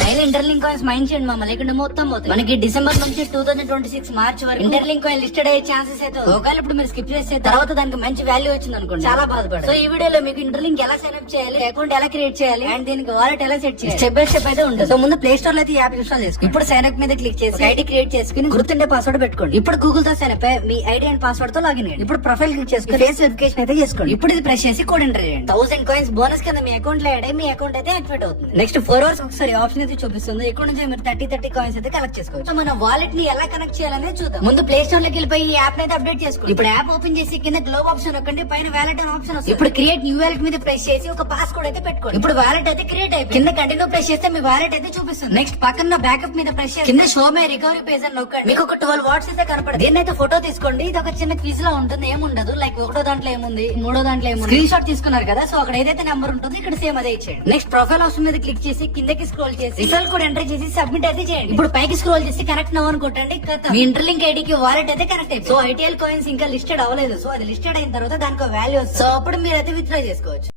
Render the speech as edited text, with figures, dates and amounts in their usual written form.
Daily interlink coins mind చేయండి మామ, లేకుంటే మొత్తం పోతుంది. మనకి డిసెంబర్ నుంచి 2026 మార్చ్ వరకు ఇంటర్లింక్ కాయిన్ లిస్టెడ్ అయ్యే ఛాన్సెస్ అయితే ఒకవేళ ఇప్పుడు మీరు స్కిప్ చేస్తే తర్వాత దానికి మంచి వాల్యూ వచ్చింది అనుకోండి, చాలా బాధపడదు. సో ఈ వీడియోలో మీకు ఇంటర్లింక్ ఎలా సైన్అప్ చేయాలి, అకౌంట్ ఎలా క్రియేట్ చేయాలి అండ్ దీనికి వాలెట్ ఎలా సెట్ చేయాలి, స్టెప్ బై స్టెప్ అయితే ఉంటుంది. సో ముందు ప్లే స్టోర్ లో అయితే యాప్ ఇన్స్టాల్ చేసుకోండి. ఇప్పుడు సైన్అప్ మీద క్లిక్ చేసి ఐడి క్రియేట్ చేసుకుని గుర్తుండే పాస్వర్డ్ పెట్టుకోండి. ఇప్పుడు గూగుల్ తో sign-up me ID and password తో లాగిన్ అయ్యండి. ఇప్పుడు ప్రొఫైల్ క్లిక్ చేసుకుని ఫేస్ వెరిఫికేషన్ అయితే చేసుకోండి. ఇప్పుడు ఇది ప్రెస్ చేసి కోడ్ ఎంటర్ చేయండి. 1000 కాయిన్స్ బోనస్ కింద మీ అకౌంట్ లో యాడ్ అయ్యి మీ అకౌంట్ అయితే యాక్టివేట్ అవుతుంది. నెక్స్ట్ 4 hours ఒకసారి ఆప్షన్ అయితే చూపిస్తుంది. ఇక్కడ నుంచి మీరు 30 కాయిన్స్ అయితే కలెక్ట్ చేసుకోవచ్చు. మన వాలెట్ ని ఎలా కనెక్ట్ చేయాలనేది చూద్దాం. ముందు ప్లే స్టోర్ లోకి వెళ్ళిపోయి ఈ యాప్ అయితే అప్డేట్ చేసుకోండి. ఇప్పుడు యాప్ ఓపెన్ చేసి కింద గ్లోబ్ ఆప్షన్ నొక్కండి, పైన వాలెట్ అనే ఆప్షన్ వస్తుంది. ఇప్పుడు క్రియేట్ న్యూ వాలెట్ మీద ప్రెస్ చేసి ఒక పాస్వర్డ్ అయితే పెట్టుకోండి. ఇప్పుడు వాలెట్ అయితే క్రియేట్ అయిపోయింది. కింద కంటిన్యూ ప్రెస్ చేస్తే మీ వాలెట్ అయితే చూపిస్తుంది. నెక్స్ట్ పక్కన బ్యాకప్ మీద ప్రెస్ చేసి కింద షో మై రికవరీ పేజ్ అని నొక్కండి. మీకు ఒక 12 వాట్స్ అయితే కనపడదు. దీన్ని అయితే ఫోటో తీసుకోండి. ఇది ఒక చిన్న క్విజ్ లా ఉంటుంది, ఏముండదు. లైక్ ఒకటో దాంట్లో ఏముంది, మూడో దాంట్లో ఏముంది, స్క్రీన్ షాట్ తీసుకున్నారు కదా, సో అక్కడ ఏదైతే నెంబర్ ఉంటుంది ఇక్కడ సేమ్ అదే ఇచ్చేయండి. నెక్స్ట్ ప్రొఫైల్ ఆప్షన్ మీద క్లిక్ చేసి కిందకి స్క్రోల్ చేసి రిజల్ట్ కూడా ఎంటర్ చేసి సబ్మిట్ అయితే చేయండి. ఇప్పుడు పైకి స్క్రోల్ చేసి కనెక్ట్ నౌ అని కొట్టండి. మీ ఇంటర్లింక్ ఐడికి వాలెట్ అయితే కనెక్ట్ అయిపోయింది. సో ఐటీఎల్ కాయిన్స్ ఇంకా లిస్టెడ్ అవ్వలేదు. సో అది లిస్టెడ్ అయిన తర్వాత దానికి వాల్యూ వస్తుంది. సో అప్పుడు మీరు అయితే విత్డ్రా చేసుకోవచ్చు.